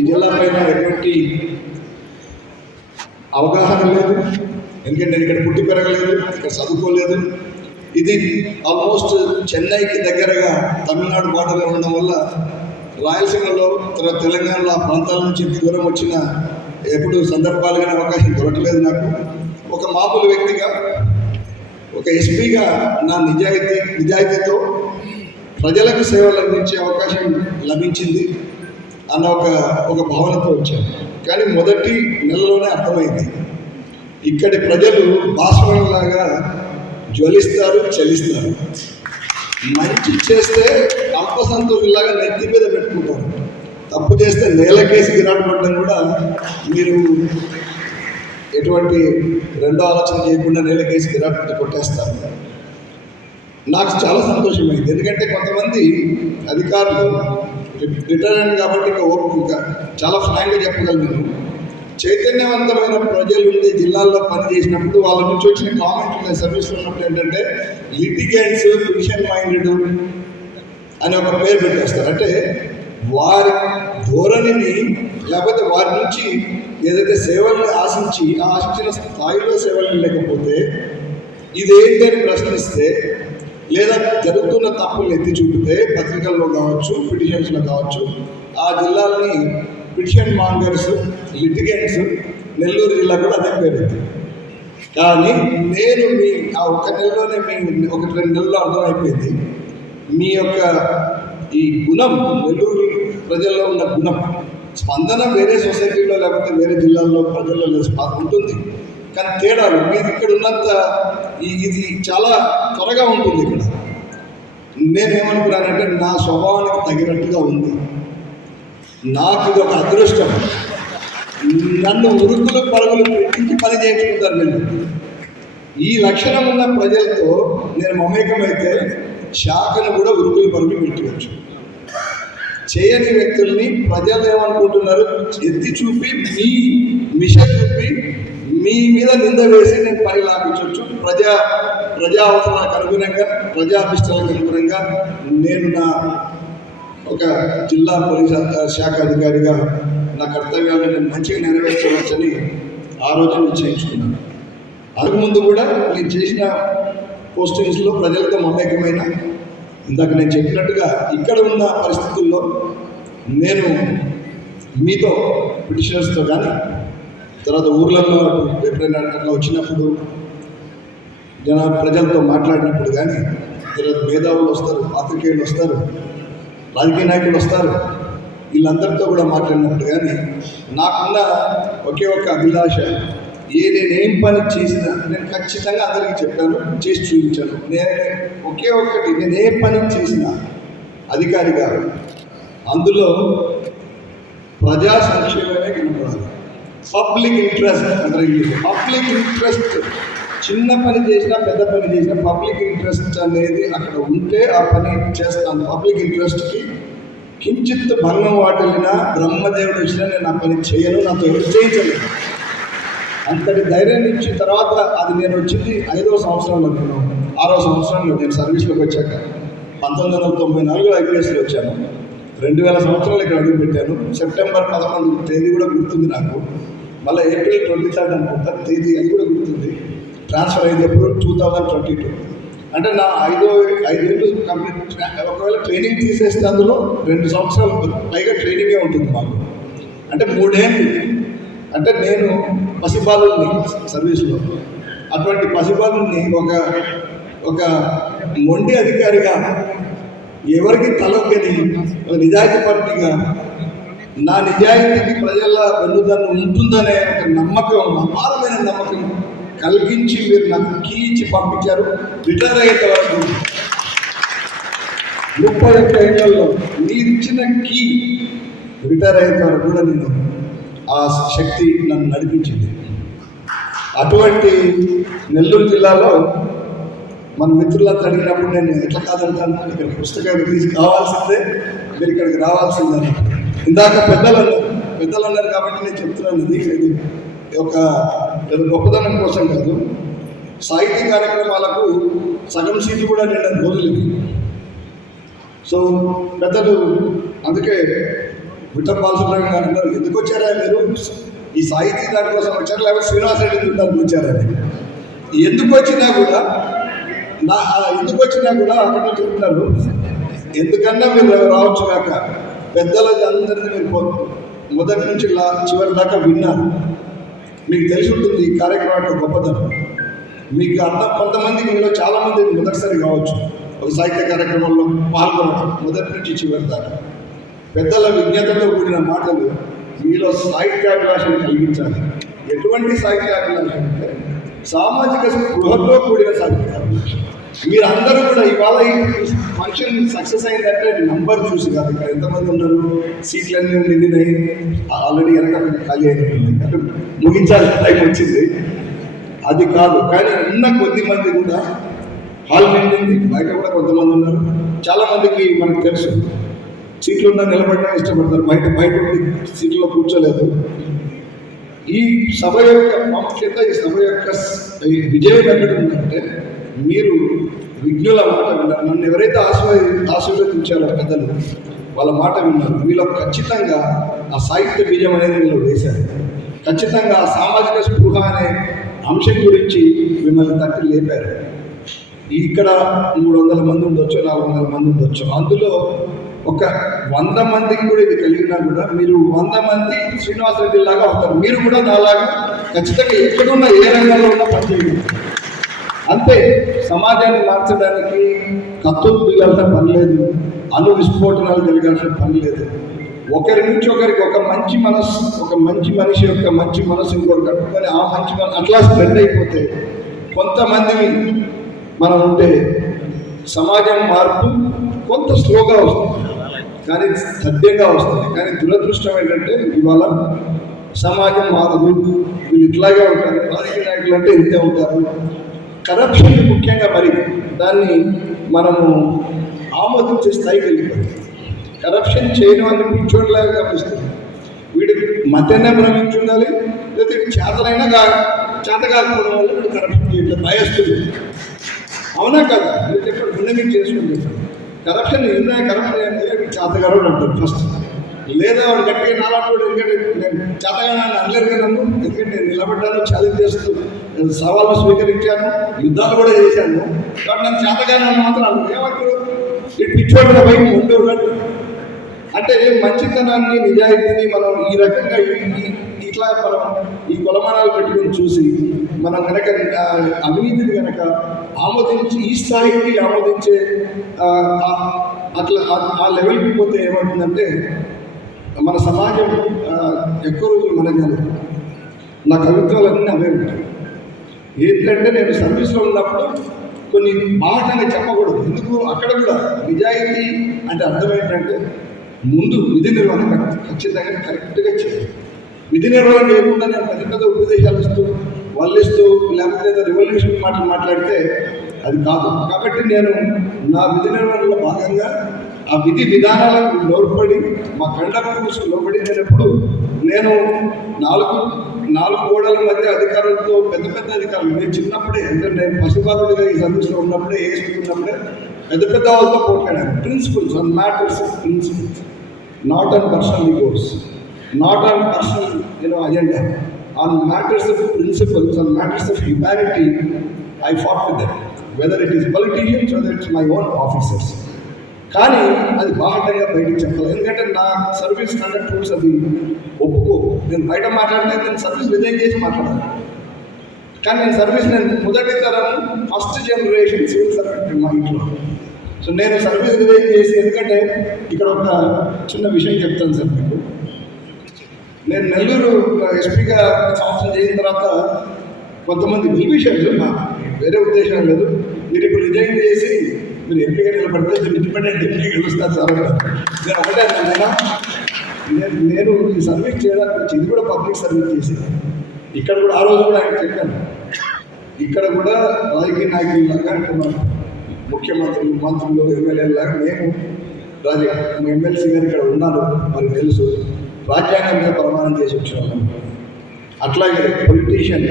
ఈ జిల్లా పైన ఎటువంటి అవగాహన లేదు. ఎందుకంటే నేను ఇక్కడ పుట్టి పెరగలేదు ఇక్కడ చదువుకోలేదు. ఇది ఆల్మోస్ట్ చెన్నైకి దగ్గరగా తమిళనాడు బార్డర్లో ఉండడం వల్ల రాయలసీమలో తర్వాత తెలంగాణలో ఆ ప్రాంతాల నుంచి దూరం వచ్చిన ఎప్పుడు సందర్భాలు కానీ అవకాశం దొరకలేదు నాకు. ఒక మామూలు వ్యక్తిగా ఒక ఎస్పీగా నా నిజాయితీ నిజాయితీతో ప్రజలకు సేవలు అందించే అవకాశం లభించింది. అన్న ఒక ఒక భావనతో వచ్చాను కానీ మొదటి నెలలోనే అర్థమైంది. ఇక్కడి ప్రజలు భాస్వరంలాగా జ్వలిస్తారు చలిస్తారు. మంచి చేస్తే అల్పసంతోషులాగా నెత్తి మీద పెట్టుకుంటారు. తప్పు చేస్తే నేలకేసి గిరాటు పడడం కూడా మీరు ఎటువంటి రెండో ఆలోచన చేయకుండా నేలకేసి గిరాటు పెట్టి కొట్టేస్తారు. నాకు చాలా సంతోషమైంది. ఎందుకంటే కొంతమంది అధికారులు రిటైర్డ్ కాబట్టి ఇంకా ఓపిక ఇంకా. చాలా ఫ్రాంక్గా చెప్పగలను చైతన్యవంతమైన ప్రజలు ఉండే జిల్లాల్లో పనిచేసినప్పుడు వాళ్ళ నుంచి వచ్చిన కామెంట్లు నేను సర్వీస్లో ఉన్నప్పుడు ఏంటంటే లిటిగెంట్స్ ఫిక్షన్ మైండెడ్ అని ఒక పేరు పెట్టేస్తారు. అంటే వారి ధోరణిని లేకపోతే వారి నుంచి ఏదైతే సేవల్ని ఆశించి ఆశించిన స్థాయిలో సేవలు లేకపోతే ఇదేంటి అని ప్రశ్నిస్తే లేదా జరుగుతున్న తప్పులు ఎత్తి చూపితే పత్రికల్లో కావచ్చు పిటిషన్స్లో కావచ్చు ఆ జిల్లాలని పిటిషన్ మాంగర్స్ లిటిగెంట్స్ నెల్లూరు జిల్లా కూడా అదే పేరు. కానీ నేను మీ ఆ ఒక్క నెలలోనే మీ ఒక రెండు నెలల్లో అర్థమైపోయింది. మీ యొక్క ఈ గుణం నెల్లూరు ప్రజల్లో ఉన్న గుణం స్పందన వేరే సొసైటీలో లేకపోతే వేరే జిల్లాల్లో ప్రజల్లో ఉంటుంది. కానీ తేడాలు. మీరు ఇక్కడ ఉన్నంత ఇది చాలా త్వరగా ఉంటుంది ఇక్కడ. నేనేమనుకున్నానంటే నా స్వభావానికి తగినట్టుగా ఉంది. నాకు ఇది ఒక అదృష్టం. నన్ను ఉరుకులు పరుగులు పెట్టించి పని చేయించుకుంటారు నేను ఈ లక్షణం ఉన్న ప్రజలతో నేను మమేకమైతే శాఖను కూడా ఉరుకులు పరుగులు పెట్టవచ్చు. చేయని వ్యక్తుల్ని ప్రజలు ఏమనుకుంటున్నారు? ఎత్తి చూపి మీ మిషన్ చూపి మీ మీద నింద వేసి నేను పని లాభించవచ్చు ప్రజా ప్రజా అవసరాలకు అనుగుణంగా ప్రజాభిష్టాలకు అనుగుణంగా నేను నా ఒక జిల్లా పోలీస్ శాఖ అధికారిగా నా కర్తవ్యాలను నేను మంచిగా నెరవేర్చవచ్చని ఆ రోజు నేను చేయించుకున్నాను. అందుకు ముందు కూడా నేను చేసిన పోస్టింగ్స్లో ప్రజలతో మమేకమైన ఇందాక నేను చెప్పినట్టుగా ఇక్కడ ఉన్న పరిస్థితుల్లో నేను మీతో పిటిషనర్స్తో కానీ తర్వాత ఊర్లలో ఎప్పుడైనా అట్లా వచ్చినప్పుడు జన ప్రజలతో మాట్లాడినప్పుడు కానీ తర్వాత మేధావులు వస్తారు పాత్రికేయులు వస్తారు రాజకీయ నాయకులు వస్తారు వీళ్ళందరితో కూడా మాట్లాడినప్పుడు కానీ నాకున్న ఒకే ఒక అభిలాష ఏ నేనేం పని చేసినా నేను ఖచ్చితంగా అందరికీ చెప్పాను చేసి చూపించాను. నేను ఒకే ఒక్కటి నేను ఏ పని చేసినా అధికారిగా అందులో ప్రజా సంక్షేమమే పబ్లిక్ ఇంట్రెస్ట్ అంటారు ఇంగ్లీష్ పబ్లిక్ ఇంట్రెస్ట్. చిన్న పని చేసినా పెద్ద పని చేసినా పబ్లిక్ ఇంట్రెస్ట్ అనేది అక్కడ ఉంటే ఆ పని చేస్తాను. పబ్లిక్ ఇంట్రెస్ట్కి కించిత్ భంగం వాటిల్లినా బ్రహ్మదేవుడు వచ్చినా నేను ఆ పని చేయను నాతో ఎవరు చేయించలేదు అంతటి ధైర్యం ఇచ్చిన తర్వాత అది నేను వచ్చింది ఐదవ సంవత్సరంలో అనుకున్నాను ఆరో సంవత్సరంలో నేను సర్వీస్లోకి వచ్చాక పంతొమ్మిది వందల తొంభై నాలుగులో ఐపీఎస్లో వచ్చాను. రెండు వేల సంవత్సరాలు ఇక్కడ అడుగుపెట్టాను. సెప్టెంబర్ పదకొండు తేదీ కూడా గుర్తుంది నాకు. మళ్ళీ ఏప్రిల్ ట్వంటీ థర్డ్ అనుకుంటా తేదీ అది కూడా గుర్తుంది. ట్రాన్స్ఫర్ అయింది ఎప్పుడు? టూ థౌజండ్ ట్వంటీ టూ అంటే నా ఐదో ఐదేళ్ళు కంప్లీట్ ఒకవేళ ట్రైనింగ్ తీసేస్తే అందులో రెండు సంవత్సరాలు పైగా ట్రైనింగే ఉంటుంది మాకు. అంటే మూడేళ్ళు. అంటే నేను పసిపాలని సర్వీస్లో అటువంటి పసిపాలని ఒక ఒక మొండి అధికారిగా ఎవరికి తలొక్కని ఒక నిజాయితీ పార్టీగా నా నిజాయితీకి ప్రజల వెన్నుదన్ను ఉంటుందనే ఒక నమ్మకం అపారమైన నమ్మకం కలిగించి మీరు నాకు కీ ఇచ్చి పంపించారు. రిటైర్ అయ్యేంత వరకు. ముప్పై ఒక్క ఏళ్ళలో మీరు ఇచ్చిన కీ రిటైర్ అయ్యేంత వరకు కూడా నేను ఆ శక్తి నన్ను నడిపించింది. అటువంటి నెల్లూరు జిల్లాలో మన మిత్రులంతా అడిగినప్పుడు నేను ఎట్లా కాదంటాను? ఇక్కడ పుస్తకాలు రిలీజ్ కావాల్సిందే మీరు ఇక్కడికి రావాల్సిందే ఇందాక పెద్దలు పెద్దలు అన్నారు కాబట్టి నేను చెప్తున్నాను ఇది ఇది ఒక గొప్పదనం కోసం కాదు. సాహిత్య కార్యక్రమాలకు సగం సీట్లు కూడా నేను రోజులు సో పెద్దలు అందుకే విఠల బాలసుబ్రహ్మణ్యం గారు అన్నారు ఎందుకు వచ్చారా మీరు? ఈ సాహితీ దాని కోసం వచ్చారు? లేకపోతే శ్రీనివాస రెడ్డి చూడడానికి వచ్చారని ఎందుకు వచ్చినా కూడా నా ఎందుకు వచ్చినా కూడా అక్కడ చెప్తున్నారు ఎందుకన్నా మీరు రావచ్చు కాక. పెద్దలది అందరినీ మీరు మొదటి నుంచి లా చివరి దాకా విన్నారు. మీకు తెలిసి ఉంటుంది ఈ కార్యక్రమం యొక్క గొప్పతనం. మీకు అర్థం కొంతమందికి మీలో చాలామంది మొదటిసారి కావచ్చు. ఒక సాహిత్య కార్యక్రమంలో పాల్గొనడం మొదటి నుంచి చివరి దాకా. పెద్దల విజ్ఞతతో కూడిన మాటలు మీలో సాహిత్యాభిలాషను కలిగించాలి. ఎటువంటి సాహిత్యాభిలాష అంటే సామాజిక స్పృహతో కూడిన సాహిత్యాభిలాష మీరందరూ కూడా ఇవాళ ఈ ఫంక్షన్ సక్సెస్ అయిందంటే నంబర్ చూసి కాదు. ఇక్కడ ఎంతమంది ఉన్నారు? సీట్లన్నీ నిండినాయి. ఆల్రెడీ వెనక ఖాళీ అయినట్టుంది అంటే ముగించాల్సిన టైం వచ్చింది. అది కాదు. కానీ ఉన్న కొద్ది మంది కూడా హాల్ నిండింది. బయట కూడా కొంతమంది ఉన్నారు. చాలా మందికి మనకు తెలుసు. సీట్లు ఉన్న నిలబడడం ఇష్టపడతారు. బయట బయట ఉండి సీట్లో కూర్చోలేదు. ఈ సభ యొక్క ప్రాముఖ్యత ఈ సభ యొక్క విజయం ఎక్కడ ఉందంటే మీరు విజ్ఞుల మాట విన్నారు నన్ను ఎవరైతే ఆశీర్వ ఆశీర్వదించారో పెద్దలు వాళ్ళ మాట విన్నారు. మీలో ఖచ్చితంగా ఆ సాహిత్య బీజం అనేది మీలో వేశారు. ఖచ్చితంగా ఆ సామాజిక స్పృహ అనే అంశం గురించి మిమ్మల్ని తట్టి లేపారు. ఇక్కడ మూడు వందల మంది ఉండొచ్చు నాలుగు వందల మంది ఉండొచ్చు. అందులో ఒక వంద మందికి కూడా ఇది కలిగినా కూడా మీరు వంద మంది శ్రీనివాసరెడ్డి లాగా అవుతారు. మీరు కూడా నాలాగా ఖచ్చితంగా ఎక్కడున్నా ఏ రంగంలో ఉన్నా పనిచేయండి. అంతే సమాజాన్ని మార్చడానికి కత్తులు దిగాల్సిన పని లేదు అణు విస్ఫోటనాలు జరగాల్సిన పని లేదు. ఒకరి నుంచి ఒకరికి ఒక మంచి మనసు ఒక మంచి మనిషి యొక్క మంచి మనసు ఇంకొకరు కట్టుకొని ఆ మంచి మనసు అట్లా స్ప్రెడ్ అయిపోతే కొంతమందిని మనం ఉంటే సమాజం మార్పు కొంత స్లోగా వస్తుంది కానీ సద్యంగా వస్తుంది. కానీ దురదృష్టం ఏంటంటే ఇవాళ సమాజం మారదు. వీళ్ళు ఇట్లాగే ఉంటారు. రాజకీయ నాయకులు అంటే ఇంతే ఉంటారు. కరప్షన్ ముఖ్యంగా మరి దాన్ని మనము ఆమోదించే స్థాయికి వెళ్ళిపోయింది కరప్షన్ చేయడం అని పిచ్చోడిలాగా అనిపిస్తుంది వీడు మధ్యనే భ్రమించి ఉండాలి లేకపోతే వీడు చేతలైనా కా చేతకాకపోవడం వల్ల వీడు కరప్షన్ చేయడం భయస్తుంది అవునా కదా? మీరు చెప్పండి గుండె మీద చేసుకుని కరప్షన్ ఎన్నో కరప్షన్ అంటే వీడు చేతగాడు అంటారు ఫస్ట్. లేదా వాడు గట్టిగా నాలాంటి ఎందుకంటే నేను చేతగానే అనలేరు కదా ఎందుకంటే నేను నిలబడ్డాను ఛాలెంజ్ చేస్తూ సవాళ్ళు స్వీకరించాను యుద్ధాలు కూడా చేశాను. కాబట్టి నన్ను చేతగానే అన్న మాత్రం అన్నారు ఏమంటారు? ఈ వైపు ముందు అంటే మంచితనాన్ని నిజాయితీని మనం ఈ రకంగా ఈ- ఇట్లా మనం ఈ కొలమానాలు పెట్టుకుని చూసి మనం కనుక అవినీతిని కనుక ఆమోదించి ఈ స్థాయికి ఆమోదించే అట్లా ఆ- లెవెల్కి పోతే ఏమవుతుందంటే మన సమాజం ఎక్కువ రోజులు మనగాలి నా కవిత్వాలన్నీ అవే ఉంటాయి. ఏంటంటే నేను సర్వీస్లో ఉన్నప్పుడు కొన్ని మాటలు చెప్పకూడదు. ఎందుకు? అక్కడ కూడా నిజాయితీ అంటే అర్థం ఏంటంటే ముందు విధి నిర్వహణ ఖచ్చితంగా కరెక్ట్గా చేయాలి. విధి నిర్వహణ లేకుండా నేను పెద్ద పెద్ద ఉపదేశాలు ఇస్తూ వల్లిస్తూ లేకపోతే ఏదో రెవల్యూషన్ మాటలు మాట్లాడితే అది కాదు. కాబట్టి నేను నా విధి నిర్వహణలో భాగంగా ఆ విధి విధానాలకు లోపడి మా కండక్టర్స్ లోపడి నేను ఎప్పుడు నేను నాలుగు నాలుగు గోడల మధ్య అధికారులతో పెద్ద పెద్ద అధికారులు. నేను చిన్నప్పుడే ఎందుకంటే నేను పశుపాలుడిగా ఈ సర్వీస్లో ఉన్నప్పుడే వేసుకున్నప్పుడే పెద్ద పెద్ద వాళ్ళతో పోట్లాడాను. Principles and matters of principles not on personal egos not on personal you know agenda on matters of principles on matters of humanity I fought with that whether it is politicians whether it's my own officers కానీ అది బాహటంగా బయటకు చెప్పాలి ఎందుకంటే నా service conduct rules అది ఒప్పుకో నేను బయట మాట్లాడితే నేను సర్వీస్ రిజైన్ చేసి మాట్లాడాలి. కానీ నేను సర్వీస్ నేను మొదటి తరం ఫస్ట్ జనరేషన్ సివిల్ సర్వెంట్ మా ఇంట్లో. సో నేను సర్వీస్ రిజైన్ చేసి ఎందుకంటే ఇక్కడ ఒక చిన్న విషయం చెప్తాను సార్ మీకు. నేను నెల్లూరు ఎస్పీగా సంవత్సరం చేసిన తర్వాత కొంతమంది వెల్విషర్స్ మా వేరే ఉద్దేశం లేదు. మీరు ఇప్పుడు రిజైన్ చేసి మీరు ఎంపీగా నిలబడితే ఇండిపెండెంట్ ఎంపీ గెలుస్తారు సార్. నేను ఒకటే నేను నేను ఈ సర్వీస్ చేయడానికి వచ్చి ఇది కూడా పబ్లిక్ సర్వీస్ చేసి ఇక్కడ కూడా ఆ రోజు కూడా ఆయన చెప్పాను ఇక్కడ కూడా రాజకీయ నాయకులాగా అంటే మన ముఖ్యమంత్రులు మంత్రులు ఎమ్మెల్యేలాగా మేము రాజకీయ ఎమ్మెల్సీ గారు ఇక్కడ ఉన్నారు మరి తెలుసు. రాజ్యాంగం మీద ప్రమాణం చేసి వచ్చిన అట్లాగే పొలిటీషియన్